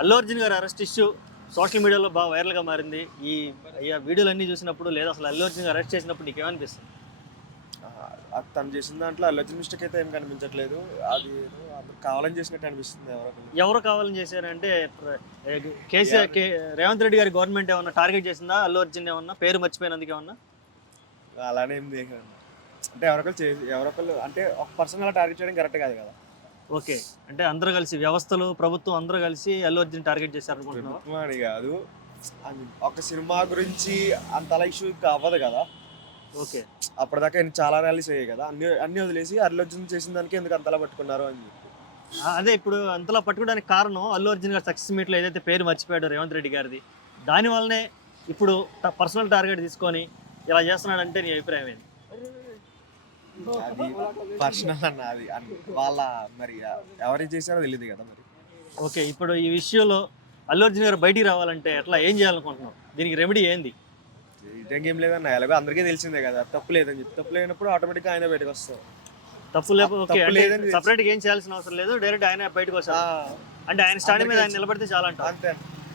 అల్లు అర్జున్ గారు arrest issue social మీడియాలో బాగా వైరల్గా మారింది. ఈ వీడియోలు అన్నీ చూసినప్పుడు లేదా అసలు అల్లు అర్జున్ గారు అరెస్ట్ చేసినప్పుడు నీకు ఏమనిపిస్తుంది? అది తను చేసిన దాంట్లో అల్లర్జున్ మిస్టేక్ అయితే ఏం కనిపించట్లేదు. అది ఏదో అందరూ కావాలని చేసినట్టు అనిపిస్తుంది ఎవరో. ఎవరు కావాలని చేశారంటే కేసీఆర్ రేవంత్ రెడ్డి గారి గవర్నమెంట్ ఏమన్నా టార్గెట్ చేసిందా అల్లు అర్జున్? ఏమన్నా పేరు మర్చిపోయినందుకు ఏమన్నా? అలానే ఏం చేయగలను. అంటే ఎవరొకళ్ళు అంటే ఒక పర్సన్ అలా టార్గెట్ చేయడం కరెక్ట్ కాదు కదా. ఓకే, అంటే అందరూ కలిసి వ్యవస్థలు ప్రభుత్వం అందరూ కలిసి అల్లు అర్జున్ టార్గెట్ చేశారు అనుకుంటున్నాను. ప్రభుత్వం అని కాదు, ఒక సినిమా గురించి అంతలా ఇష్యూ అవ్వదు కదా. ఓకే, అప్పటిదాకా చాలా ర్యాలీస్ అయ్యాయి కదా, అన్ని వదిలేసి అల్లర్జున్ చేసిన దానికి ఎందుకు అంతలా పట్టుకున్నారు అని చెప్పి. అదే ఇప్పుడు అంతలా పట్టుకోవడానికి కారణం అల్లు అర్జున్ గారు సక్సెస్ మీట్లో ఏదైతే పేరు మర్చిపోయాడో రేవంత్ రెడ్డి గారిది, దానివల్లనే ఇప్పుడు పర్సనల్ టార్గెట్ తీసుకొని ఇలా చేస్తున్నాడంటే నీ అభిప్రాయం ఏంటి? అది పర్సనల్ అది వాళ్ళ మరి ఎవరికి చేశారో తెలియదు కదా మరి. ఓకే, ఇప్పుడు ఈ విషయంలో అల్లు అర్జున్ గారు బయటికి రావాలంటే ఎట్లా, ఏం చేయాలనుకుంటున్నాం? దీనికి రెమెడీ ఏంది? ఇదేం గేమ్ లేదన్న, ఎలాగో అందరికీ తెలిసిందే కదా. తప్పు లేదని చెప్పి, తప్పు లేనప్పుడు ఆటోమేటిక్గా ఆయన బయటకు వస్తారు. తప్పు ఓకే, అంటే సపరేట్గా ఏం చేయాల్సిన అవసరం లేదు, డైరెక్ట్ ఆయన బయటకు వస్తారు. అంటే ఆయన స్టాండ్ మీద ఆయన నిలబడితే చాలా అంట. అంతే.